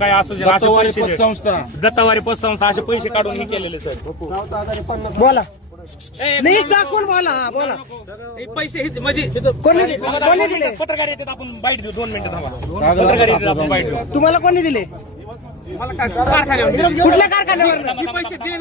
काय असू दे, असे दत्तवारी पैसे दे. पतसंस्था. दत्तावारी पतसंस्था असे पैसे काढून हे केलेले साहेब बोला. लिस्ट दाखवून बोला हा, बोला पैसे हे- म्हणजे कोणी कोणी दिले? पत्रकार येतात आपण बाईट देऊ दोन मिनिटं थांबा. पत्रकार येतात आपण बाईट देऊ. तुम्हाला कोणी दिले? कुठल्या कारखान्यावर? नाही.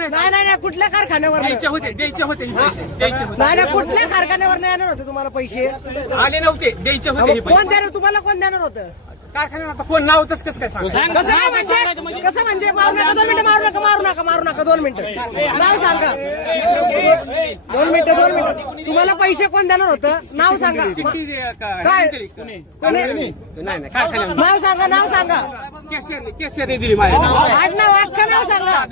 नाही नाही कुठल्या कारखान्यावर? द्यायचे होते द्यायचे होते हे पैसे, द्यायचे होते. नाही नाही कुठल्या कारखान्यावर नाही येणार होते तुम्हाला पैसे? आले नव्हते द्यायचे होते हे मग पैसे. कोण देणार? तुम्हाला कोण देणार होतं? कारखान्यात आता कोण नावतच कसं काय सांग कसं काय म्हणजे? कसं म्हणजे? मारू नका दोन मिनिटं मारू नका मारू नका मारू नका दोन मिनिटं. नाव सांगा. दोन मिनिटं दोन मिनिटं. तुम्हाला पैसे कोण देणार होतं? नाव सांगा. काय? कोणी? नाही नाही कारखान्यात नाव सांगा नाव सांगा. कॅशियर कॅशियरने दिली माझ्या आडनाव अख्खं नाव सांगा.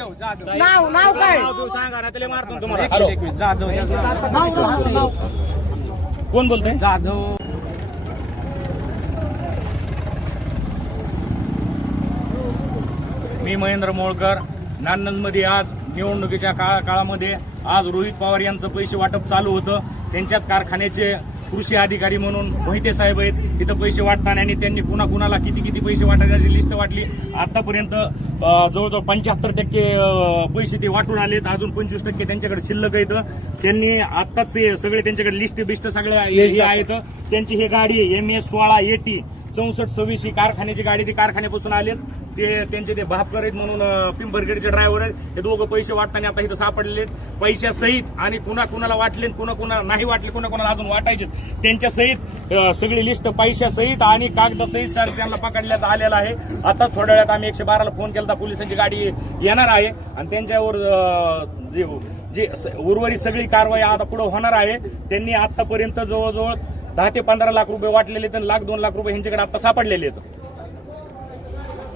नाव नाव काय? सांगा ना त्याला मारतो तुम्हाला. हॅलो जाधव कोण बोलतोय? जाधव. मी महेंद्र मोळकर. नांदमध्ये आज निवडणुकीच्या काळा काळामध्ये आज रोहित पवार यांचं पैसे वाटप चालू होतं. त्यांच्याच कारखान्याचे कृषी अधिकारी म्हणून मोहिते साहेब आहेत. तिथं पैसे वाटताना आणि त्यांनी कुणा कुणाला किती किती पैसे वाटायची लिस्ट वाटली. आतापर्यंत जवळजवळ पंच्याहत्तर टक्के पैसे ते वाटून आलेत. अजून पंचवीस टक्के त्यांच्याकडे शिल्लक आहेत. त्यांनी आत्ताच ते सगळे त्यांच्याकडे लिस्ट बिस्ट सगळ्या आहेत. त्यांची ही गाडी एम एस सोळा एटी चौसष्ट सव्वीस ही कारखान्याची गाडी ती कारखान्यापासून आलेत. ते त्यांचे ते भापकर आहेत म्हणून अं, पिंपरखेडचे ड्रायव्हर आहेत. ते दोघं पैसे वाटताना आता इथं सापडले पैशासहित आणि कुणा कुणाला वाटले कुणा कुणाला नाही वाटले कुणा कुणाला अजून वाटायचे त्यांच्या सहित सगळी लिस्ट पैशासहित आणि कागदासहित सर त्यांना पकडण्यात आलेला आहे. आता थोड्या वेळात आम्ही एकशे बाराला फोन केला पोलिसांची गाडी येणार आहे. आणि त्यांच्यावर जे जे स- उर्वरित सगळी कारवाई आता पुढे होणार आहे. त्यांनी आतापर्यंत जवळजवळ दहा ते पंधरा लाख रुपये वाटलेले तर लाख दोन लाख रुपये यांच्याकडे आता सापडलेले आहेत.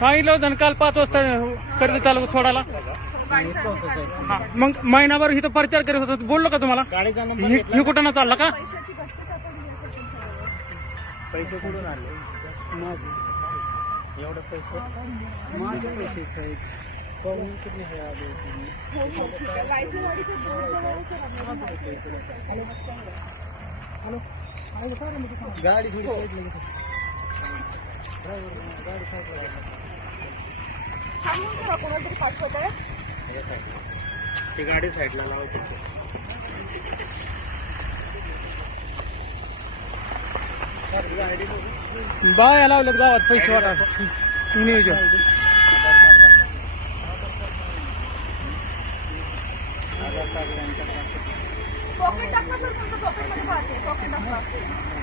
सांगितलं होतं ना काल पाच वाजता कर्ज तालुका सोडायला. हा, मग महिनाभर इथं प्रचार करत होता. बोललो का तुम्हाला? हे हे कुठं ना चालला का? थांबून जरा कोणाला तरी पाठवत आहे गाडी साईडला लावायची. बाया लावलं गावात पैसे वाटा. नियोजन पॉकेट टाकता सर तुमचं पॉकेटमध्ये पाहते. पॉकेट टाकता